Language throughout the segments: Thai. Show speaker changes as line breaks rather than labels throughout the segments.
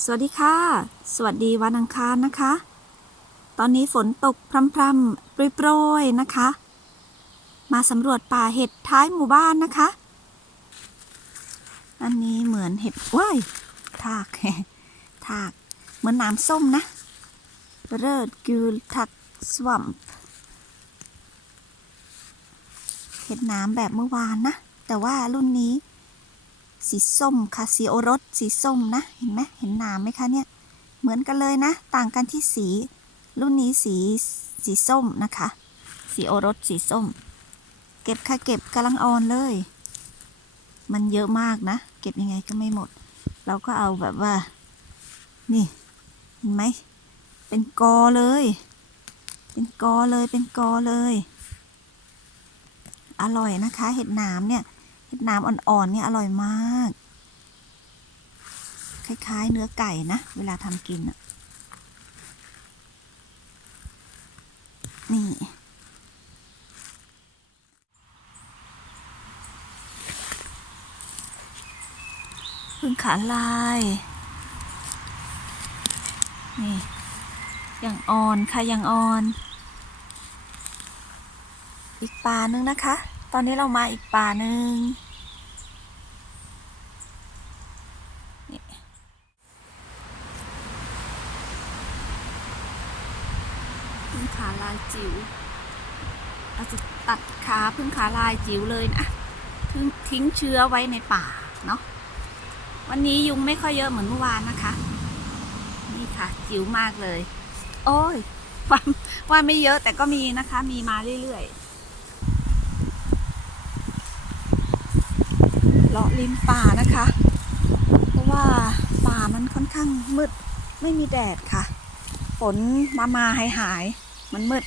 สวัสดีค่ะ สวัสดีวันอังคารนะคะ ตอนนี้ฝนตกพรำๆโปรยๆนะคะ มาสำรวจป่าเห็ดท้ายหมู่บ้านนะคะ อันนี้เหมือนเห็ดว้ายทากทากเหมือนน้ำส้มนะเริดกิลทักสวัมเห็ดน้ำแบบเมื่อวานนะ แต่ว่ารุ่นนี้ สีส้มค่ะสีโอรสสีส้มนะเห็นไหมเห็นหนามไหมคะเนี่ยเหมือนกันเลยนะ ต่างกันที่สี รุ่นนี้สีสีส้มนะคะ สีโอรสสีส้ม เก็บค่ะเก็บกำลังอ่อนเลย มันเยอะมากนะ เก็บยังไงก็ไม่หมด เราก็เอาแบบว่า นี่ เห็นไหมเป็นกอเลย เป็นกอเลยเป็นกอเลย อร่อยนะคะ เห็ดหนามเนี่ย น้ำอ่อนๆเนี่ยอร่อยมาก คล้ายๆ เนื้อไก่นะ เวลาทำกินอะนี่ พึ่งขาลาย นี่อย่างอ่อนค่ะอย่างอ่อน อีกป่านึงนะคะ ตอนนี้เรามาอีกป่าหนึ่งนี่พึ่ง ขาลายจิ๋วเราจะตัดขาพึ่งขาลายจิ๋วเลยนะทิ้งทิ้งเชื้อไว้ในป่าเนาะวันนี้ยุงไม่ค่อยเยอะเหมือนเมื่อวานนะคะ นี่ค่ะจิ๋วมากเลย โอ้ยว่าว่าไม่เยอะแต่ก็มีนะคะ มีมาเรื่อยๆเลาะริมป่านะคะ เพราะว่าป่ามันค่อนข้างมืดไม่มีแดดค่ะ ฝนมามาหายหาย มันมืด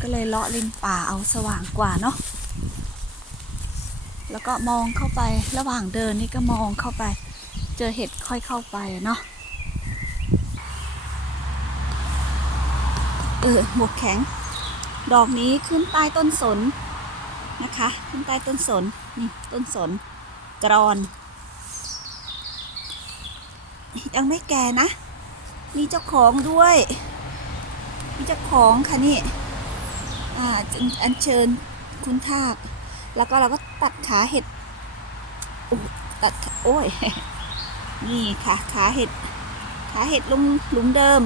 ก็เลยเลาะริมป่าเอาสว่างกว่าเนาะ แล้วก็มองเข้าไประหว่างเดินนี่ก็มองเข้าไป เจอเห็ดค่อยเข้าไปเนาะ เออหมวกแข็ง ดอกนี้ขึ้นใต้ต้นสนนะคะ ขึ้นใต้ต้นสน นี่ต้นสนกรอน ยังไม่แก่นะ มีเจ้าของด้วย มีเจ้าของค่ะนี่อ่าอัญเชิญคุณทาก แล้วก็เราก็ตัดขาเห็ดตัดโอ้ยนี่ค่ะขาเห็ดขาเห็ดลงหลุมเดิม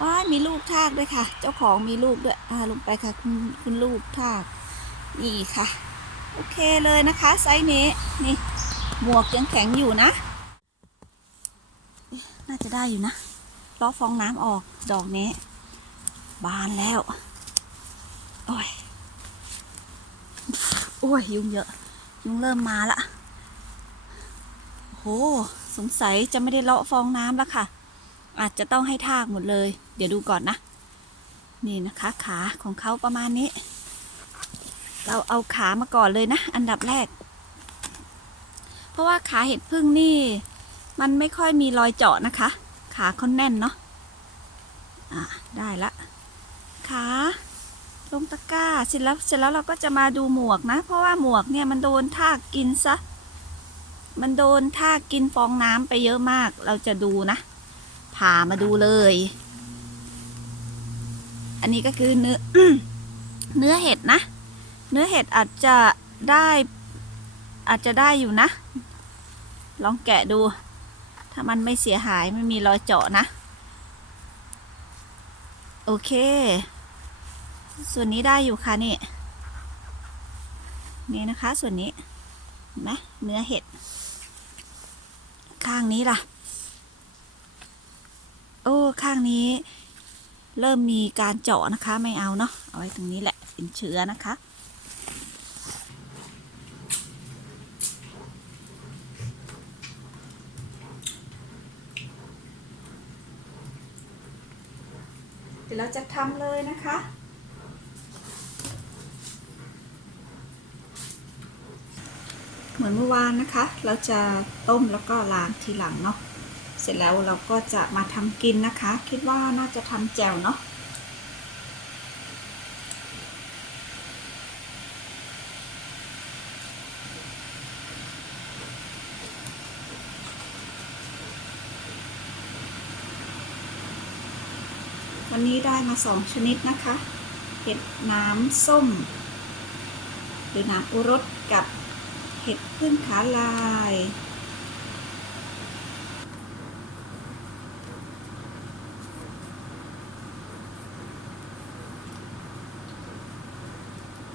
ว้ามีลูกทากด้วยค่ะ เจ้าของมีลูกด้วยอ่าลงไปค่ะคุณคุณลูกทากนี่ค่ะ โอเคเลยนะคะไซส์นี้นี่หมวกยังแข็งอยู่นะ น่าจะได้อยู่นะ ล้อฟองน้ำออกดอกนี้ บานแล้ว โอ้ย โอ้ย ยุงเยอะ ยุงเริ่มมาละโห สงสัยจะไม่ได้เลาะฟองน้ำแล้วค่ะ อาจจะต้องให้ทากหมดเลย เดี๋ยวดูก่อนนะ นี่นะคะ ขาของเขาประมาณนี้ เราเอาขามาก่อนเลยนะ อันดับแรก เพราะว่าขาเห็ดพึ่งนี่ มันไม่ค่อยมีรอยเจาะนะคะ ขาเขาแน่นเนาะอะได้ละขาลงตะกร้าเสร็จแล้วเสร็จแล้วเราก็จะมาดูหมวกนะ เพราะว่าหมวกเนี่ยมันโดนทากกินซะมันโดนทากกินฟองน้ำไปเยอะมาก เราจะดูนะผ่ามาดูเลย อันนี้ก็คือเนื้อเนื้อเห็ดนะ เนื้อเห็ดอาจจะได้อาจจะได้อยู่นะ ลองแกะดู ถ้ามันไม่เสียหายไม่มีรอยเจาะนะ โอเค ส่วนนี้ได้อยู่ค่ะนี่ นี่นะคะ ส่วนนี้เห็นไหมเนื้อเห็ด ข้างนี้ล่ะ โอ้ ข้างนี้ เริ่มมีการเจาะนะคะ ไม่เอาเนาะเอาไว้ตรงนี้แหละเป็นเชื้อนะคะ ดี๋ยวเราจะทำเลยนะคะ เหมือนเมื่อวานนะคะ เราจะต้มแล้วก็ล้างทีหลังเนาะเสร็จแล้วเราก็จะมาทำกินนะคะ คิดว่าน่าจะทำแจ่วเนาะ วันนี้ได้มาสองชนิดนะคะ เห็ดน้ำส้ม หรือน้ำอุรสกับเห็ดพึ่งขาลาย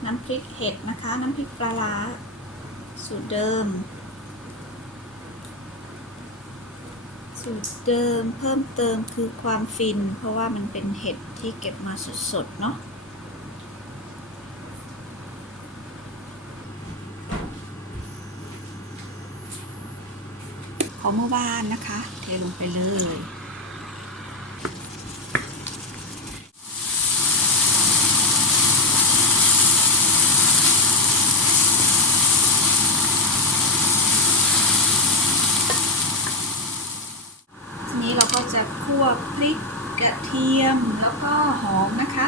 น้ำพริกเห็ดนะคะ น้ำพริกปลาร้าสูตรเดิม สูตรเดิมเพิ่มเติมคือความฟิน เพราะว่ามันเป็นเห็ดที่เก็บมาสดๆเนาะของเมื่อวานนะคะ เทลงไปเลย ทีนี้เราก็จะคั่วพริกกระ เทียมแล้วก็หอมนะคะ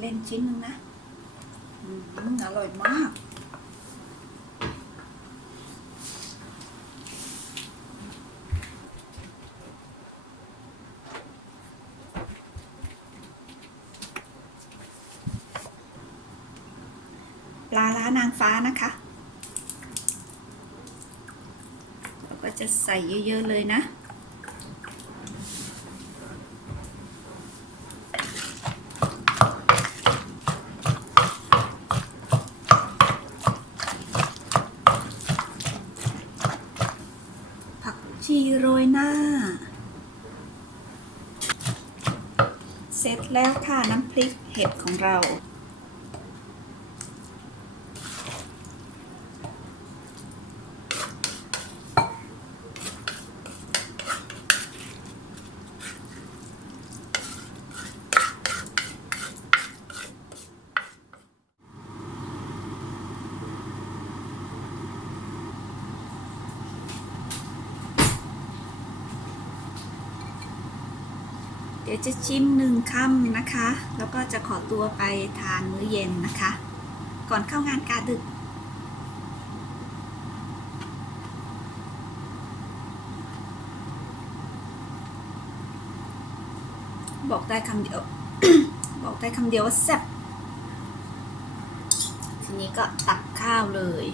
เล่นชิ้นนึงนะอืมอร่อยมาก ปลาล้านางฟ้านะคะเราก็จะใส่เยอะ ๆ เลยนะ ผักชี โรยหน้า เสร็จแล้วค่ะน้ำพริกเห็ดของเรา เดี๋ยวจะชิมหนึ่งคำนะคะ แล้วก็จะขอตัวไปทานมื้อเย็นนะคะ ก่อนเข้างานกาดึก บอกได้คำเดียว บอกได้คำเดียวว่าแซ่บทีนี้ก็ตักข้าวเลย